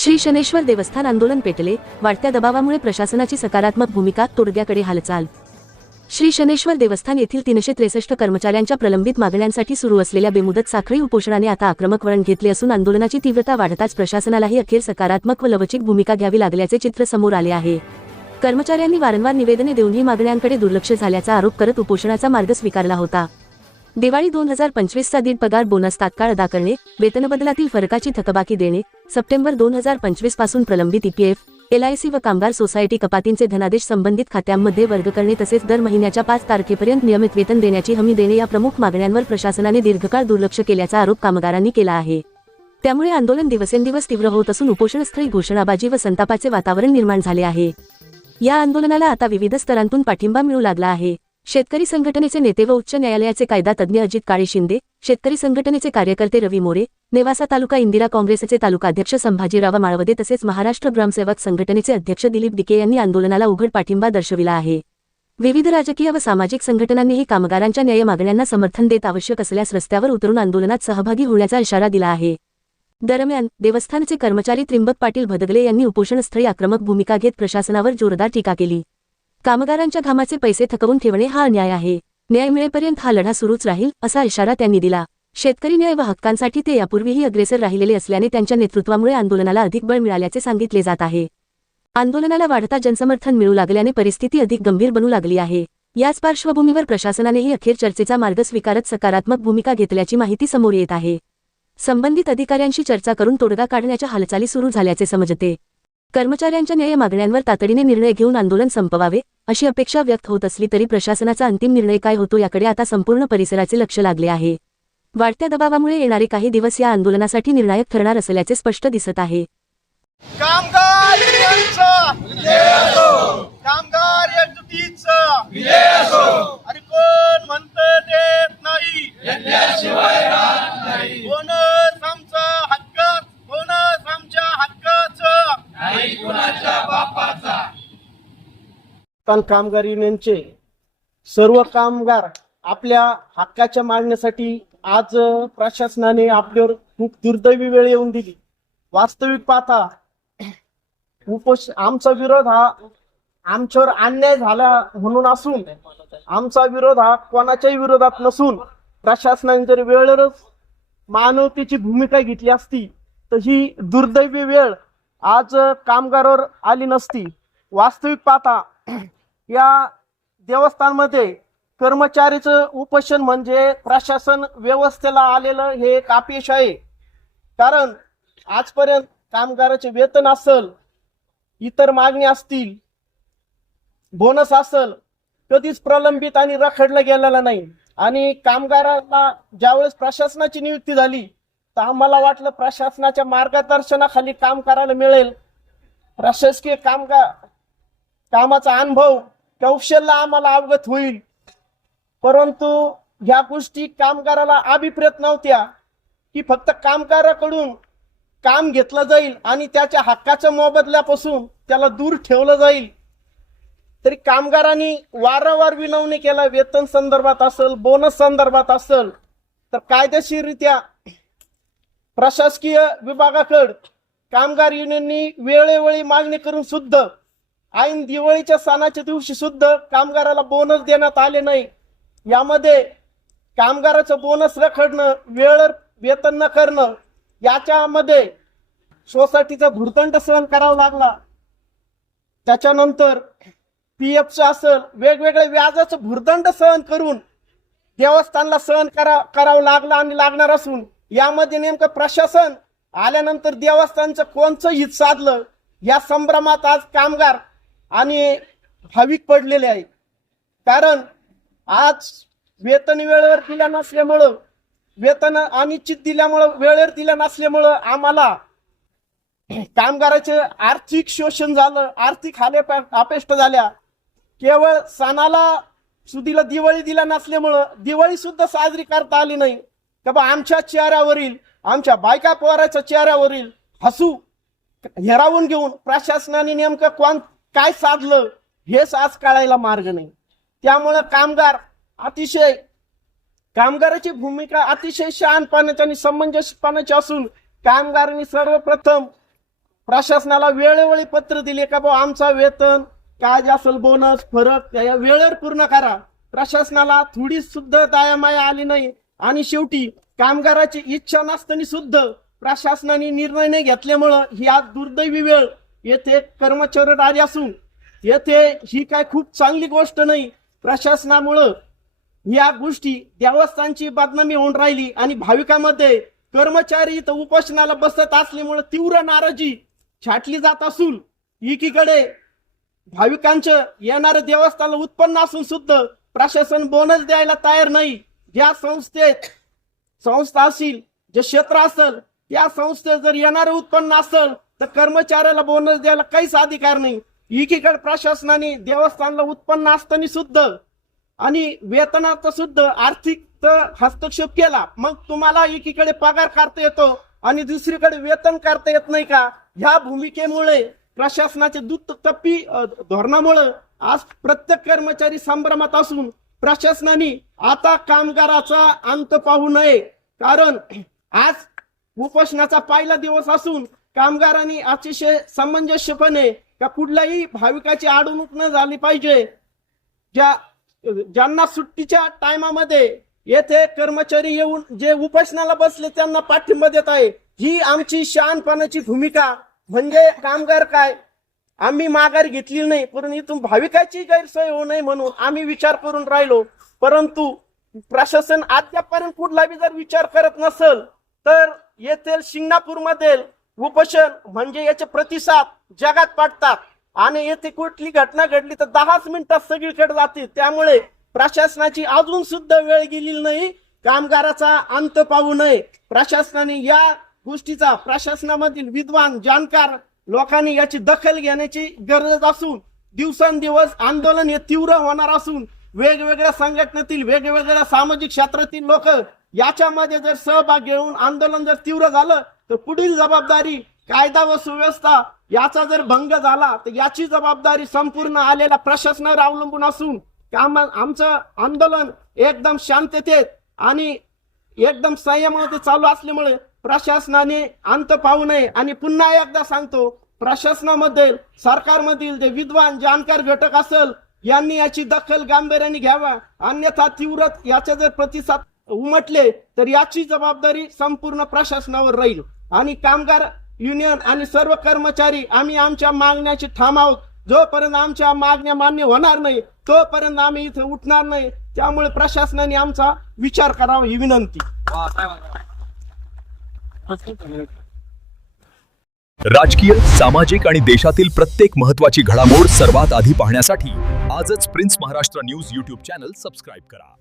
श्री शनेश्वर देवस्थान आंदोलन पेटले, वाढत्या दबावामुळे प्रशासनाची सकारात्मक भूमिका, तोडग्याकडे हालचाल। श्री शनेश्वर देवस्थान येथील 363 कर्मचाऱ्यांच्या प्रलंबित मागण्यांसाठी सुरू असलेल्या बेमुदत साखळी उपोषणाने आता आक्रमक वळण घेतले असून आंदोलनाची तीव्रता वाढताच प्रशासनालाही अखेर सकारात्मक व लवचिक भूमिका घ्यावी लागल्याचे चित्र समोर आले आहे। कर्मचाऱ्यांनी वारंवार निवेदने देऊनही मागण्यांकडे दुर्लक्ष झाल्याचा आरोप करत उपोषणाचा मार्ग स्वीकारला होता। दिवाळी 2025चा दीड पगार बोनस तात्काळ अदा करणे, वेतनबदलातील फरकाची थकबाकी देणे, सप्टेंबर 2025 पासून प्रलंबित ईपीएफ, एलआयसी व कामगार सोसायटी कपातींचे धनादेश संबंधित खात्यांमध्ये वर्ग करणे तसेच दर महिन्याच्या 5 तारखेपर्यंत नियमित वेतन देण्याची हमी देणे या प्रमुख मागण्यांवर प्रशासनाने दीर्घकाळ दुर्लक्ष केल्याचा आरोप कामगारांनी केला आहे। त्यामुळे आंदोलन दिवसेंदिवस तीव्र होत असून उपोषणस्थळी घोषणाबाजी व संतापाचे वातावरण निर्माण झाले आहे। या आंदोलनाला आता विविध स्तरांतून पाठिंबा मिळू लागला आहे। शेतकरी संघटनेचे नेते व उच्च न्यायालयाचे कायदा तज्ज्ञ अजित काळे शिंदे, शेतकरी संघटनेचे कार्यकर्ते रवी मोरे, नेवासा तालुका इंदिरा काँग्रेसचे तालुकाध्यक्ष संभाजीराव माळवदे तसेच महाराष्ट्र ग्रामसेवक संघटनेचे अध्यक्ष दिलीप डिके यांनी आंदोलनाला उघड पाठिंबा दर्शविला आहे। विविध राजकीय व सामाजिक संघटनांनीही कामगारांच्या न्याय मागण्यांना समर्थन देत आवश्यक असल्यास रस्त्यावर उतरून आंदोलनात सहभागी होण्याचा इशारा दिला आहे। दरम्यान देवस्थानचे कर्मचारी त्रिंबक पाटील भदगले यांनी उपोषणस्थळी आक्रमक भूमिका घेत प्रशासनावर जोरदार टीका केली। कामगारांच्या घामाचे पैसे थकवून ठेवणे हा अन्याय आहे, न्याय मिळेपर्यंत हा लढा सुरूच राहील असा इशारा त्यांनी दिला। शेतकरी न्याय व हक्कांसाठी ते यापूर्वीही अग्रेसर राहिलेले असल्याने त्यांच्या नेतृत्वामुळे आंदोलनाला अधिक बळ मिळाल्याचे सांगितले जात आहे। आंदोलनाला वाढता जनसमर्थन मिळू लागल्याने परिस्थिती अधिक गंभीर बनू लागली आहे। याच पार्श्वभूमीवर प्रशासनानेही अखेर चर्चेचा मार्ग स्वीकारत सकारात्मक भूमिका घेतल्याची माहिती समोर येत आहे। संबंधित अधिकाऱ्यांशी चर्चा करून तोडगा काढण्याच्या हालचाली सुरू झाल्याचे समजते। कर्मचाऱ्यांच्या न्याय मागण्यांवर तातडीने निर्णय घेऊन आंदोलन संपवावे अशी अपेक्षा व्यक्त होत असली तरी प्रशासनाचा अंतिम निर्णय काय होतो याकडे आता संपूर्ण परिसराचे लक्ष लागले आहे। वाढत्या दबावामुळे येणारे काही दिवस या आंदोलनासाठी निर्णायक ठरणार असल्याचे स्पष्ट दिसत आहे। कामगार एकजुटीचा विजय असो। अरे कोण म्हणतं देत नाही, बोनस आमचा हक्क, बोनस आमच्या हक्काचं नाही कुणाच्या बापाचा। कामगार युनियनचे सर्व कामगार आपल्या हक्काच्या मागण्यासाठी आज प्रशासनाने आपल्यावर खूप दुर्दैवी वेळ येऊन दिली। वास्तविक पाहता आमचा विरोध हा आमच्यावर अन्याय झाला म्हणून असून आमचा विरोध हा कोणाच्याही विरोधात नसून प्रशासनाने जर वेळेवरच मानवतेची भूमिका घेतली असती तर ही दुर्दैवी वेळ आज कामगारावर आली नसती। वास्तविक पाहता या देवस्थानमध्ये कर्मचारीचं उपोषण म्हणजे प्रशासन व्यवस्थेला आलेलं हे एक अपयश आहे। कारण आजपर्यंत कामगाराचे वेतन असेल, इतर मागणी असतील, बोनस असेल, कधीच प्रलंबित आणि रखडला गेलेला नाही। आणि कामगाराला ज्यावेळेस प्रशासनाची नियुक्ती झाली तर आम्हाला वाटलं प्रशासनाच्या मार्गदर्शनाखाली काम करायला मिळेल, प्रशासकीय कामाचा अनुभव कौशल्य आम्हाला अवगत होईल। परंतु ह्या गोष्टी कामगाराला अभिप्रेत नव्हत्या की फक्त कामगाराकडून काम घेतलं जाईल आणि त्याच्या हक्काच्या मोबदल्यापासून त्याला दूर ठेवलं जाईल। तरी कामगारांनी वारंवार विनवणी केला, वेतन संदर्भात असेल, बोनस संदर्भात असेल, तर कायदेशीररित्या प्रशासकीय विभागाकडे कामगार युनियननी वेळोवेळी मागणी करून सुद्धा ऐन दिवाळीच्या सणाच्या दिवशी सुद्धा कामगाराला बोनस देण्यात आले नाही। यामध्ये कामगाराचं बोनस रखडणं, वेळेवर वेतन न करणं, याच्यामध्ये सोसायटीचा भुर्दंड सहन करावा लागला। त्याच्यानंतर पीएफचं असेल, वेगवेगळे व्याजाचं भुर्दंड सहन करून देवस्थानला सहन करावं लागलं आणि लागणार असून यामध्ये नेमकं प्रशासन आल्यानंतर देवस्थानचं कोणचं हित साधलं या संभ्रमात आज कामगार आणि भाविक पडलेले आहे। कारण आज वेतन वेळेवर दिल्या नसल्यामुळं, वेतन अनिश्चित दिल्यामुळं, वेळेवर दिल्या नसल्यामुळं आम्हाला कामगाराचे आर्थिक शोषण झालं, आर्थिक हाले अपेष्ट झाल्या। केवळ सणाला सुदीला दिवाळी दिला नसल्यामुळं दिवाळी सुद्धा साजरी करता आली नाही। का बा आमच्या चेहऱ्यावरील, आमच्या बायका पोराच्या चेहऱ्यावरील हसू हेरावून घेऊन प्रशासनाने नेमकं काय साधलं हेच आज कळायला मार्ग नाही। त्यामुळे कामगाराची भूमिका अतिशय शहाणपणाची आणि समंजसपणाची असून कामगारांनी सर्वप्रथम प्रशासनाला वेळोवेळी पत्र दिले का बुवा आमचा वेतन काय जे असेल बोनस फरक या वेळेवर पूर्ण करा. प्रशासनाला थोडी सुद्धा दयामाया आली नाही आणि शेवटी कामगाराची इच्छा नसताना सुद्धा प्रशासनाने निर्णय नाही घेतल्यामुळं ही आज दुर्दैवी वेळ येथे कर्मचारी आली असून येथे ही काय खूप चांगली गोष्ट नाही. प्रशासनामुळं या गोष्टी देवस्थानची बदनामी होऊन राहिली आणि भाविकांमध्ये कर्मचारी इथं उपोषणाला बसत असल्यामुळे तीव्र नाराजी छाटली जात असून एकीकडे भाविकांचं येणारं देवस्थानाला उत्पन्न असून सुद्धा प्रशासन बोनस द्यायला तयार नाही. ज्या संस्था असेल जे क्षेत्र असेल त्या संस्थेत जर येणारं उत्पन्न असेल तर कर्मचाऱ्याला बोनस द्यायला काहीच अधिकार नाही. एकीकडे प्रशासनाने देवस्थानाला उत्पन्न असताना सुद्धा आणि वेतनाचा सुद्धा आर्थिक हस्तक्षेप केला. मग तुम्हाला एकीकडे पगार करता येतो आणि दुसरीकडे वेतन करता येत नाही का? ह्या भूमिकेमुळे प्रशासनाच्या दुटप्पी धोरणामुळे आज प्रत्येक कर्मचारी संभ्रमात असून प्रशासनाने आता कामगाराचा अंत पाहू नये. कारण आज उपोषणाचा पहिला दिवस असून कामगारांनी अतिशय समंजस्यपणे का कुठल्याही भाविकाची अडवणूक न झाली पाहिजे. ज्यांना सुट्टीच्या टायमामध्ये येथे कर्मचारी येऊन जे उपोषणाला बसले त्यांना पाठिंबा देत आहे, ही आमची शहाणपणाची भूमिका. म्हणजे कामगार काय आम्ही माघार घेतली नाही, परंतु इथून भाविकाची गैरसोय होऊ नये म्हणून आम्ही विचार करून राहिलो. परंतु प्रशासन अद्यापर्यंत कुठला बी जर विचार करत नसेल तर येथील शिंगणापूरमध्ये उपोषण म्हणजे याचे प्रतिसाद जगात पडतात आणि येथे कुठली घटना घडली तर 10 मिनिटात सगळीकडे जाते. त्यामुळे प्रशासनाची अजून सुद्धा वेळ गेलेली नाही. कामगाराचा अंत पाहू नये. प्रशासनाने या गोष्टीचा प्रशासनामधील विद्वान जाणकार लोकांनी याची दखल घेण्याची गरज असून दिवसेंदिवस आंदोलन हे तीव्र होणार असून वेगवेगळ्या संघटनेतील वेगवेगळ्या सामाजिक क्षेत्रातील लोक याच्यामध्ये जर सहभाग घेऊन आंदोलन जर तीव्र झालं तर पुढील जबाबदारी कायदा व सुव्यवस्था याचा जर भंग झाला तर याची जबाबदारी संपूर्ण आलेल्या प्रशासनावर अवलंबून असून आमचं आंदोलन एकदम शांततेत आणि एकदम संयमामध्ये चालू असल्यामुळे प्रशासनाने अंत पाहू नये. आणि पुन्हा एकदा सांगतो, प्रशासनामध्ये सरकारमधील जे विद्वान जाणकार घटक असेल यांनी याची दखल गांभीर्याने घ्यावा. अन्यथा तीव्र याचे जर प्रतिसाद उमटले तर याची जबाबदारी संपूर्ण प्रशासनावर राहील. आणि कामगार युनियन आणि सर्व कर्मचारी आम्ही आमच्या मागण्याचे ठाम आहोत. जोपर्यंत आमच्या मागण्या मान्य होणार नाही तोपर्यंत आम्ही इथे उठणार नाही. त्यामुळे प्रशासनाने आमचा विचार करावा ही विनंती. राजकीय, सामाजिक आणि देशातील प्रत्येक महत्त्वाची घडामोड सर्वात आधी पाहण्यासाठी आजच prince Maharashtra news YouTube channel subscribe करा.